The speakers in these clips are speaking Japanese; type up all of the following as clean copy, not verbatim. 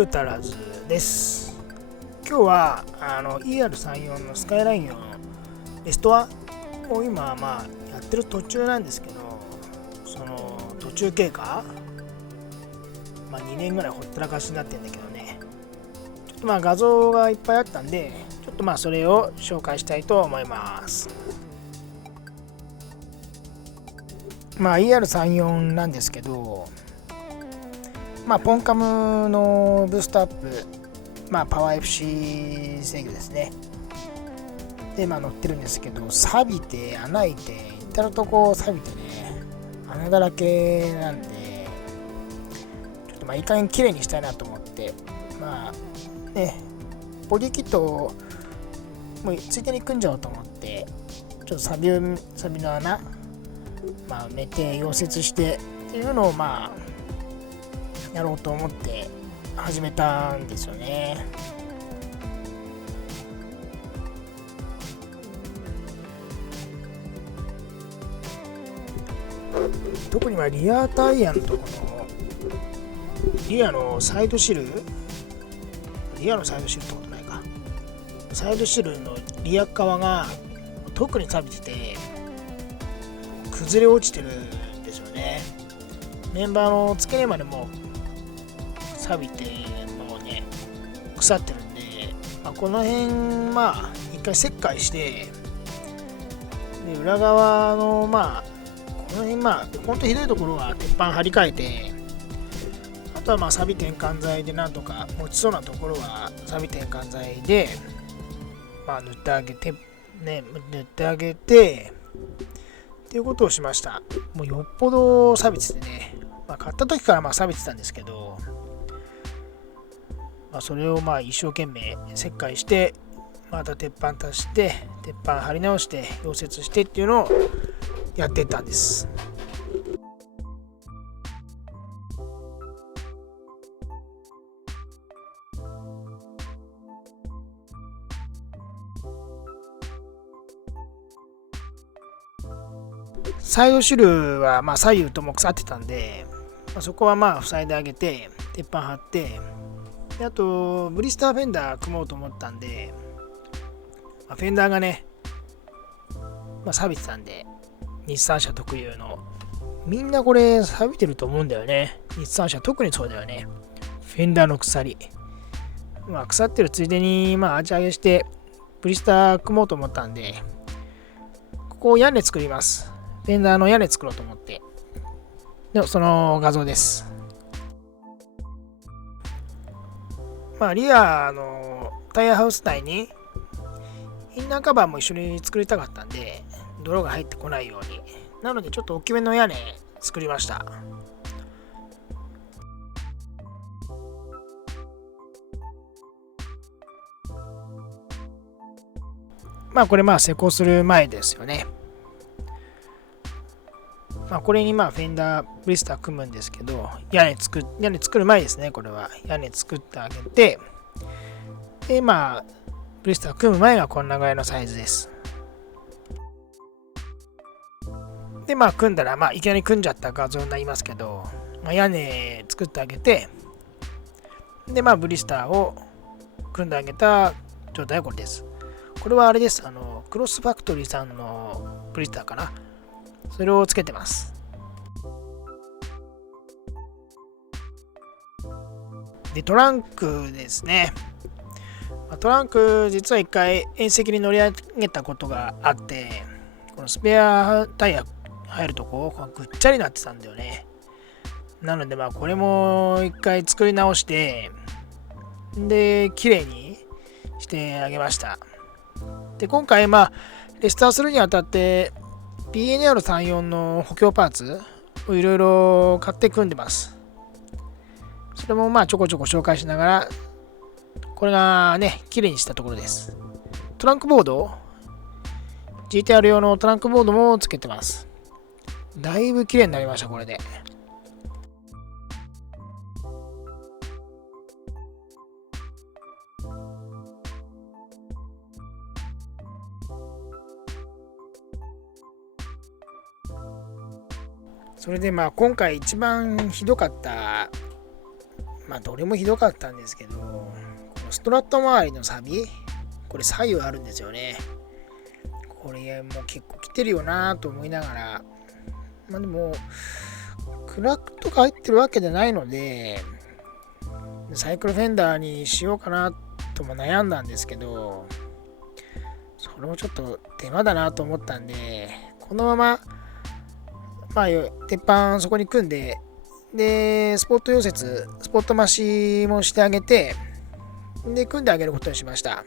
グータラズです。今日はER34 のスカイラインのレストアを今やってる途中なんですけど、その途中経過、2年ぐらいほったらかしになってるんだけどね、ちょっと画像がいっぱいあったんで、ちょっとそれを紹介したいと思います。ER34 なんですけど、ポンカムのブーストアップ、パワー FC 制御ですね。で、乗ってるんですけど、錆びて、穴開いて、至るとこ錆びてね、穴だらけなんで、ちょっといい加減綺麗にしたいなと思って、ボディキットをもうついでに組んじゃおうと思って、ちょっと錆びの穴、埋めて溶接してっていうのをやろうと思って始めたんですよね。特にリアタイヤのところのリアのサイドシールってことないか、サイドシールのリア側が特に錆びてて崩れ落ちてるんですよね。メンバーの付け根までも錆びてもうね腐ってるんで、この辺一回切開して、で裏側のこの辺ほんとひどいところは鉄板張り替えて、あとは錆転換剤でなんとか持ちそうなところは錆転換剤で塗ってあげてっていうことをしました。もうよっぽど錆びててね、買った時から錆びてたんですけど、それを一生懸命切開して、また鉄板足して鉄板張り直して溶接してっていうのをやってったんです。サイドシュルは左右とも腐ってたんで、そこは塞いであげて鉄板張って、であとブリスターフェンダー組もうと思ったんで、フェンダーがね、錆びてたんで、日産車特有のみんなこれ錆びてると思うんだよね。日産車特にそうだよね。フェンダーの鎖、腐ってるついでにアーチ上げしてブリスター組もうと思ったんで、ここ屋根作ります。フェンダーの屋根作ろうと思って、でその画像です。リアのタイヤハウス内にインナーカバーも一緒に作りたかったんで、泥が入ってこないように、なのでちょっと大きめの屋根作りました。これ施工する前ですよね。これにフェンダーブリスター組むんですけど、屋根作る前ですね。これは屋根作ってあげて、でブリスター組む前がこんなぐらいのサイズです。で組んだらいきなり組んじゃった画像になりますけど、屋根作ってあげて、でブリスターを組んであげた状態はこれです。これはあれです、クロスファクトリーさんのブリスターかな、それをつけてます。でトランクですね。トランク実は一回縁石に乗り上げたことがあって、このスペアタイヤ入るとこぐっちゃりなってたんだよね。なのでこれも一回作り直して、で綺麗にしてあげました。で今回レスターするにあたって PNR34 の補強パーツをいろいろ買って組んでます。それもちょこちょこ紹介しながら、これがね綺麗にしたところです。トランクボード GTR 用のトランクボードもつけてます。だいぶ綺麗になりました。これでそれで今回一番ひどかったどれもひどかったんですけど、このストラット周りのサビ、これ左右あるんですよね。これもう結構来てるよなと思いながら、でもクラックとか入ってるわけじゃないので、サイクルフェンダーにしようかなとも悩んだんですけど、それもちょっと手間だなと思ったんで、このまま鉄板そこに組んで、でスポット溶接、スポット増しもしてあげて、で組んであげることにしました。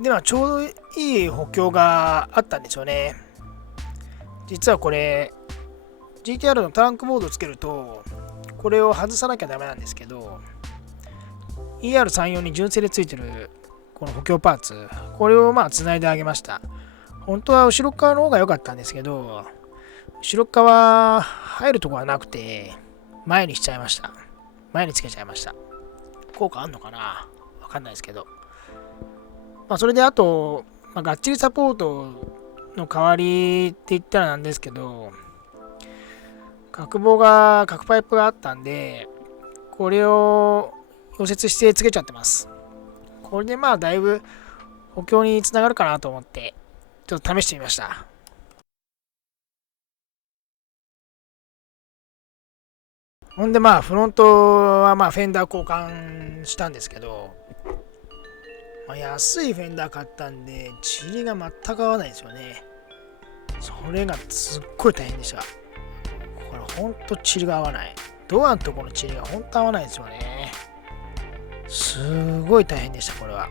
でちょうどいい補強があったんですよね。実はこれ GTR のトランクボードをつけるとこれを外さなきゃダメなんですけど、 ER34 に純正でついてるこの補強パーツ、これをつないであげました。本当は後ろ側の方が良かったんですけど、後ろ側入るとこはなくて前にしちゃいました。前につけちゃいました。効果あんのかな、わかんないですけど、それであと、がっちりサポートの代わりって言ったらなんですけど、角パイプがあったんで、これを溶接してつけちゃってます。これでだいぶ補強につながるかなと思って、ちょっと試してみました。ほんでフロントはフェンダー交換したんですけど、安いフェンダー買ったんで、チリが全く合わないですよね。それがすっごい大変でした。これほんとチリが合わない。ドアのところのチリがほんと合わないですよね。すごい大変でした、これは。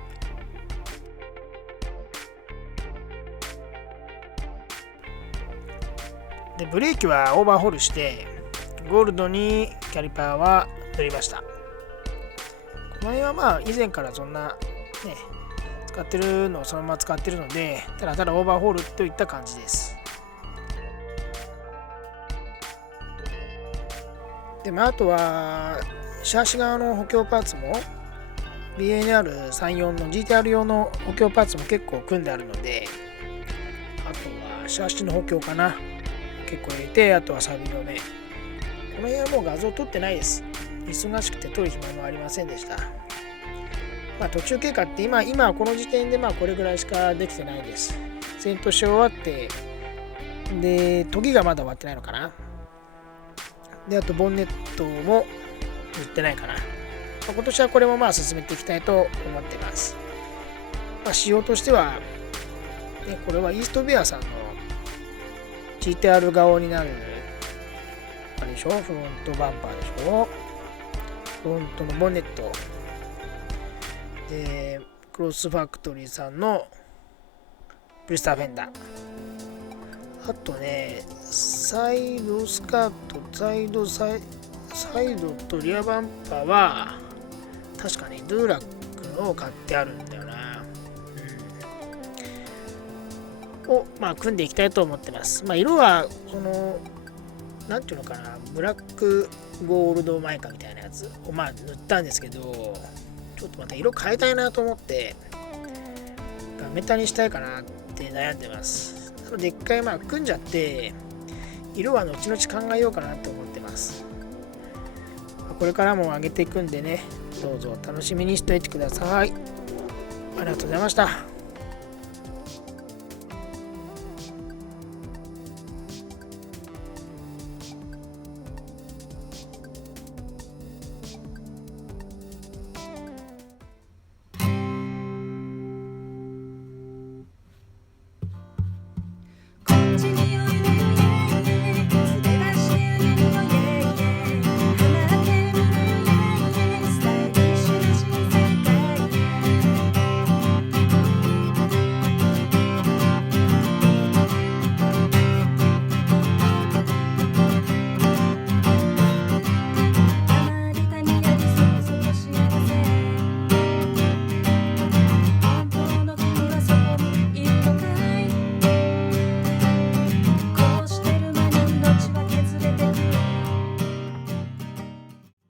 で、ブレーキはオーバーホールして、ゴールドにキャリパーは塗りました。この辺は以前からそんなね、使ってるのをそのまま使ってるので、ただオーバーホールといった感じです。であとはシャーシ側の補強パーツも BNR34 の GTR 用の補強パーツも結構組んであるので、あとはシャーシの補強かな、結構入れて、あとはサビ止め、この辺はもう画像撮ってないです。忙しくて撮る暇もありませんでした。途中経過って今この時点でこれぐらいしかできてないです。前頭し終わって、で研ぎがまだ終わってないのかな。であとボンネットも塗ってないかな。今年はこれも進めていきたいと思っています。仕様としては、これはイーストベアさんの GTR 顔になるあれでしょ、フロントバンパーでしょ、フロントのボンネットで、クロスファクトリーさんのブリスターフェンダー、あとね、サイドスカート、サイドとリアバンパーは確かにドゥーラックのを買ってあるんだよな、を組んでいきたいと思ってます。色はそのなんていうのかな、ブラックゴールドマイカみたいなやつを塗ったんですけど、ちょっとまた色変えたいなと思ってガメタにしたいかなって悩んでます。なので一回組んじゃって色は後々考えようかなと思ってます。これからも上げていくんでね、どうぞ楽しみにしておいてください。ありがとうございました。